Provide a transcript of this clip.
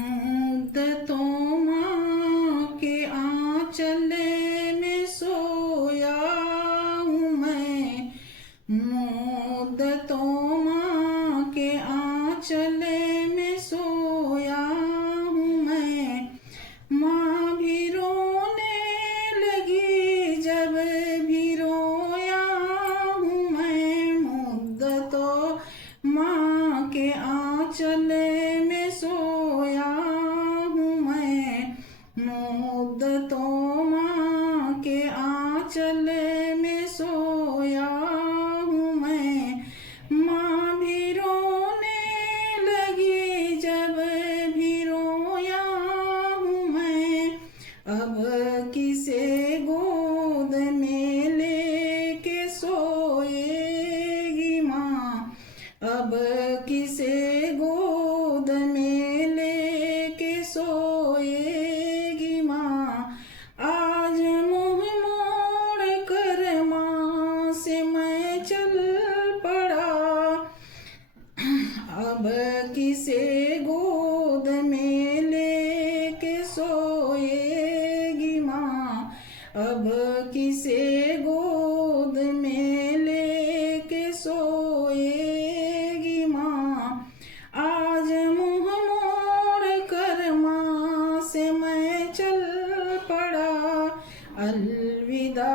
मुद्दतों माँ के आंचल में सोया हूँ मैं, मुद्दतों माँ के आंचल में सोया हूँ मैं। माँ भी रोने लगी जब भी रोया हूँ मैं, मुद्दतों माँ के आंचल में सोया हूँ मैं, मुद्दतों माँ के आंचल में सोया हूँ मैं। माँ भी रोने लगी जब भी रोया हूँ मैं, अब किसे गोद में लेके सोएगी माँ, अब किसे गोद में लेके सोएगी माँ। आज मुँह मोड़ कर माँ से मैं चल पड़ा, अब किसे गोद में लेके सोएगी माँ, अब किसे गोद में लेके सोएगी माँ। आज मुँह मोड़ कर माँ से मैं चल पड़ा, अलविदा।